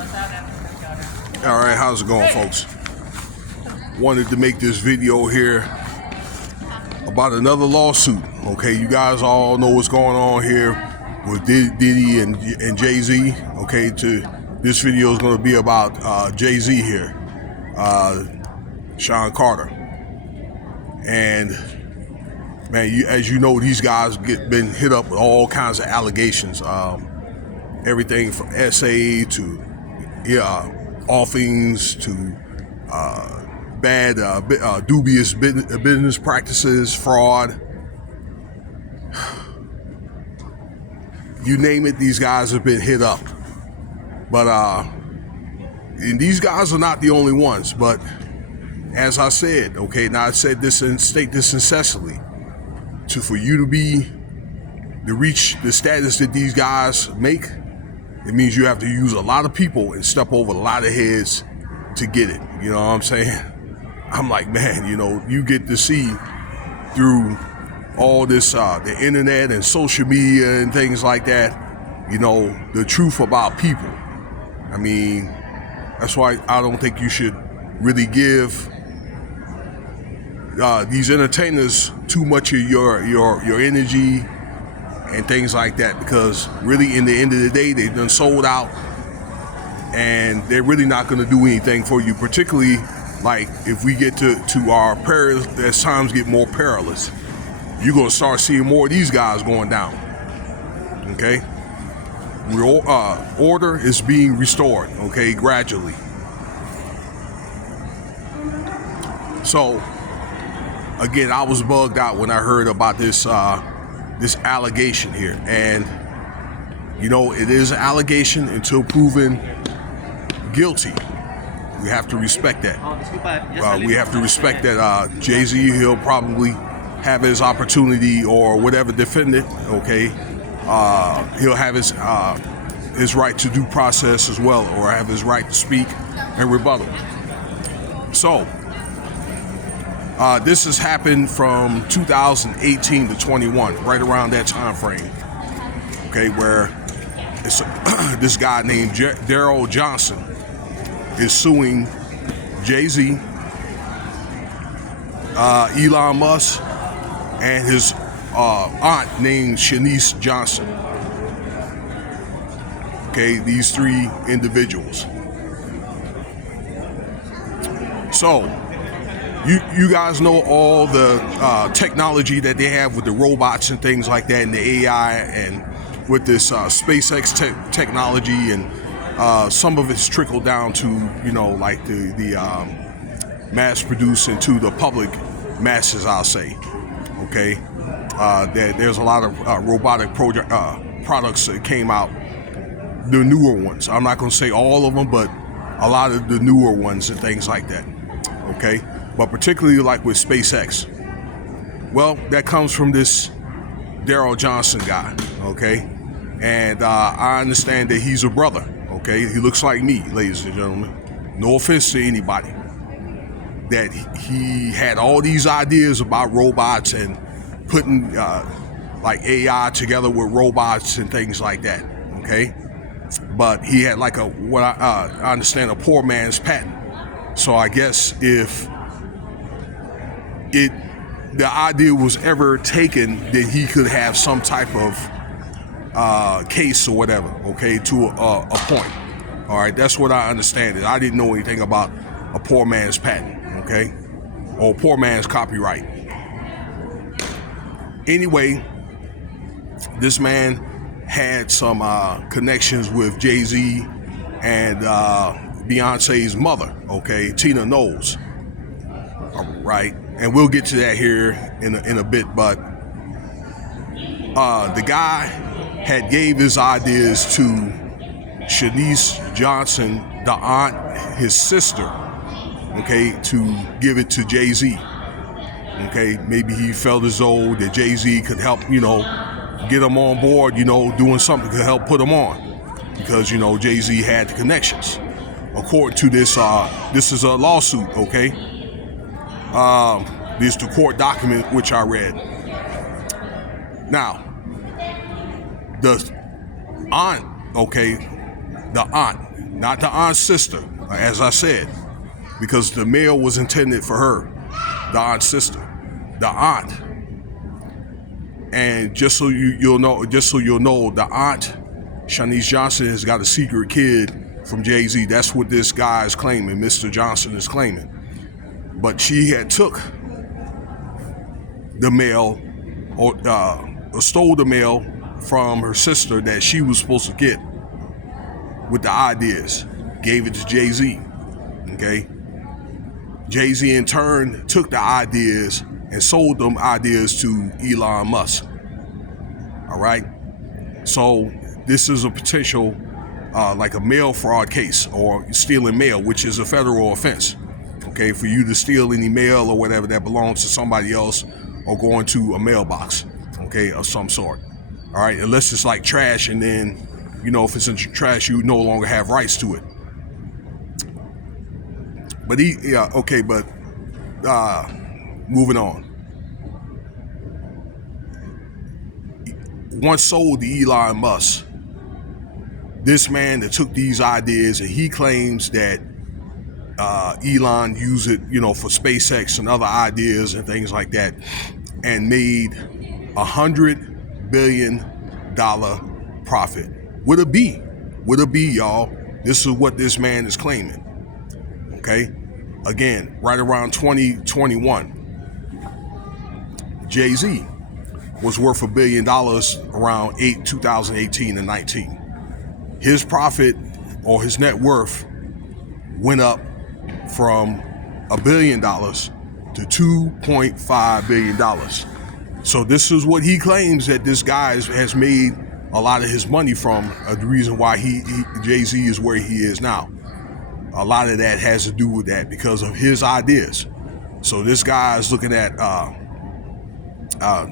All right, how's it going, folks? Wanted to make this video here about another lawsuit. Okay, you guys all know what's going on here with Diddy and JayZ. Okay, this video is going to be about JayZ here, Sean Carter, and man, as you know, these guys been hit up with all kinds of allegations, everything from SA to offings to bad, dubious business practices, fraud. You name it, these guys have been hit up. But and these guys are not the only ones. But as I said, okay, now I said this and state this incessantly, for you to reach the status that these guys make, it means you have to use a lot of people and step over a lot of heads to get it. You know what I'm saying? I'm like, man, you know, you get to see through all this, the internet and social media and things like that, you know, the truth about people. I mean, that's why I don't think you should really give these entertainers too much of your energy and things like that, because really in the end of the day, they've done sold out and they're really not going to do anything for you, particularly like if we get to our perils, as times get more perilous, you're going to start seeing more of these guys going down. Okay, order is being restored, okay, gradually. So again, I was bugged out when I heard about this allegation here, and you know, it is an allegation until proven guilty. We have to respect that. We have to respect that JayZ, he'll probably have his opportunity, or whatever defendant, okay, he'll have his right to due process as well, or have his right to speak and rebuttal. So this has happened from 2018 to 21, right around that time frame, okay, where it's this guy named Daryl Johnson is suing JayZ, Elon Musk, and his aunt named Shanice Johnson. Okay, these three individuals. So you guys know all the technology that they have with the robots and things like that, and the AI, and with this SpaceX technology, and some of it's trickled down to, you know, like the mass producing to the public masses, I'll say. Okay, there's a lot of robotic products that came out, the newer ones. I'm not going to say all of them, but a lot of the newer ones and things like that. Okay, but particularly like with SpaceX, well, that comes from this Daryl Johnson guy. Okay, and I understand that he's a brother. Okay, he looks like me, ladies and gentlemen. No offense to anybody. That he had all these ideas about robots and putting like AI together with robots and things like that. Okay, but he had like what I understand, a poor man's patent. So I guess if the idea was ever taken, that he could have some type of case or whatever, okay, to a point. All right, that's what I understand. I didn't know anything about a poor man's patent, okay, or poor man's copyright. Anyway, this man had some connections with JayZ and Beyonce's mother, okay, Tina Knowles. All right, and we'll get to that here in a bit, but the guy had gave his ideas to Shanice Johnson, the aunt, his sister, okay, to give it to JayZ. Okay, maybe he felt as though that JayZ could help, you know, get him on board, you know, doing something to help put him on, because, you know, JayZ had the connections. According to this, this is a lawsuit, okay? This is the court document which I read. Now, the aunt, okay, the aunt, not the aunt's sister, as I said, because the mail was intended for her, the aunt's sister, the aunt. And just so you'll know, the aunt, Shanice Johnson, has got a secret kid from JayZ. That's what this guy is claiming, Mr. Johnson is claiming. But she had took the mail, or stole the mail from her sister that she was supposed to get with the ideas, gave it to JayZ, okay? JayZ in turn took the ideas and sold them ideas to Elon Musk, all right? So this is a potential, like a mail fraud case, or stealing mail, which is a federal offense, okay? For you to steal any mail or whatever that belongs to somebody else, or go into a mailbox, okay, of some sort, all right? Unless it's like trash, and then, you know, if it's in trash, you no longer have rights to it. But moving on. Once sold to Elon Musk, this man that took these ideas, and he claims that Elon used it, you know, for SpaceX and other ideas and things like that, and made $100 billion profit. With a B, y'all. This is what this man is claiming. Okay, again, right around 2021, JayZ was worth $1 billion around 2018 and 19. His profit, or his net worth, went up from $1 billion to $2.5 billion. So this is what he claims that this guy has made a lot of his money from. The reason why JayZ is where he is now. A lot of that has to do with that, because of his ideas. So this guy is looking at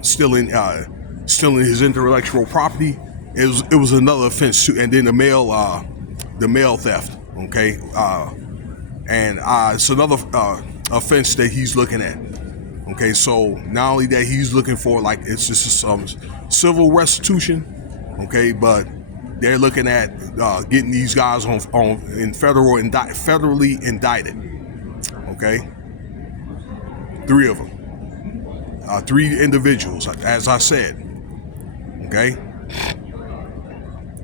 stealing his intellectual property. It was another offense too, and then the mail theft. Okay, and it's another offense that he's looking at. Okay, so not only that, he's looking for, like, it's just some civil restitution. Okay, but they're looking at getting these guys federally indicted. Okay, 3 of them, 3 individuals, as I said. Okay,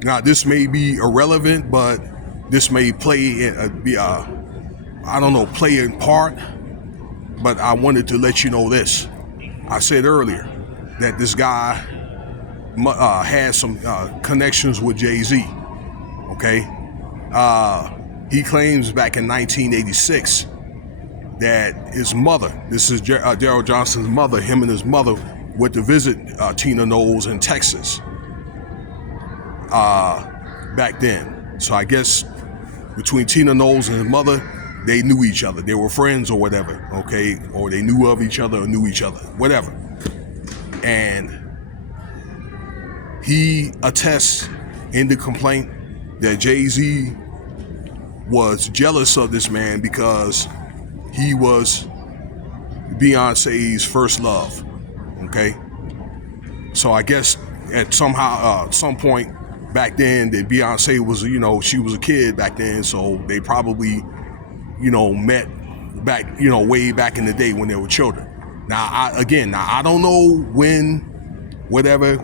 now this may be irrelevant, but this may play in part. But I wanted to let you know this. I said earlier that this guy had some connections with JayZ. Okay, he claims back in 1986 that his mother, this is Daryl Johnson's mother, him and his mother went to visit Tina Knowles in Texas back then. So I guess between Tina Knowles and his mother, they knew each other. They were friends or whatever, okay? Or they knew of each other or knew each other, whatever. And he attests in the complaint that JayZ was jealous of this man because he was Beyonce's first love, okay? So I guess at some point back then that Beyonce was, you know, she was a kid back then, so they probably, you know, met back, you know, way back in the day when they were children. Now, I don't know when, whatever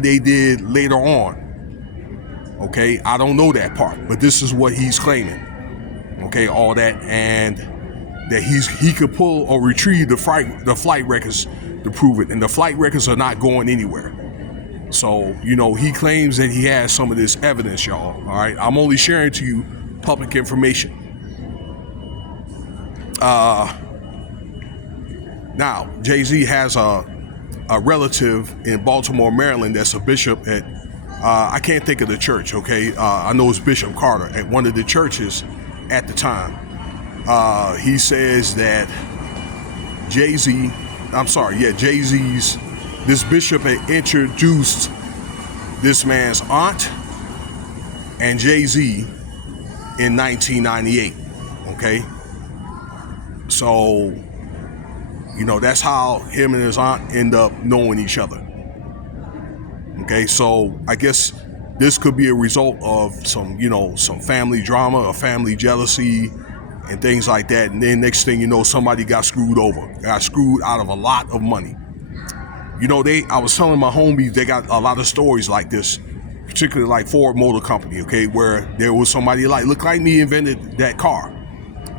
they did later on. Okay, I don't know that part, but this is what he's claiming. Okay, all that, and that he could pull or retrieve the flight records to prove it, and the flight records are not going anywhere. So, you know, he claims that he has some of this evidence, y'all. All right, I'm only sharing to you public information. Now, JayZ has a relative in Baltimore, Maryland, that's a bishop at, I can't think of the church, okay? I know it's Bishop Carter at one of the churches at the time. He says that JayZ's, this bishop had introduced this man's aunt and JayZ in 1998, okay? So, you know, that's how him and his aunt end up knowing each other. Okay, so I guess this could be a result of some, some family drama or family jealousy and things like that. And then next thing you know, somebody got screwed out of a lot of money. I was telling my homies, they got a lot of stories like this, particularly like Ford Motor Company, okay, where there was somebody looked like me invented that car,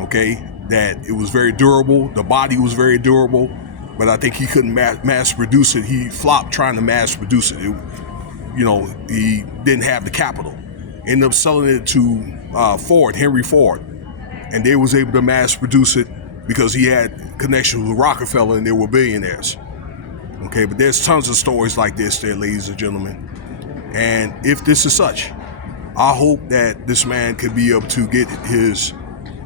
okay, that it was very durable, the body was very durable, but I think he couldn't mass produce it. He flopped trying to mass produce it. He didn't have the capital. Ended up selling it to Henry Ford, and they was able to mass produce it because he had connections with Rockefeller and they were billionaires. Okay, but there's tons of stories like this there, ladies and gentlemen. And if this is such, I hope that this man could be able to get his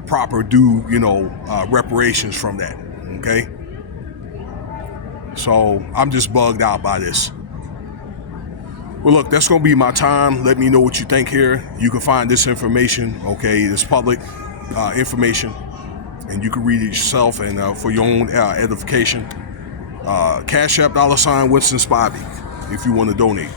proper due, reparations from that. Okay. So I'm just bugged out by this. Well, look, that's going to be my time. Let me know what you think here. You can find this information, okay? It's public information, and you can read it yourself and for your own edification. Cash App $Winston Spivey if you want to donate.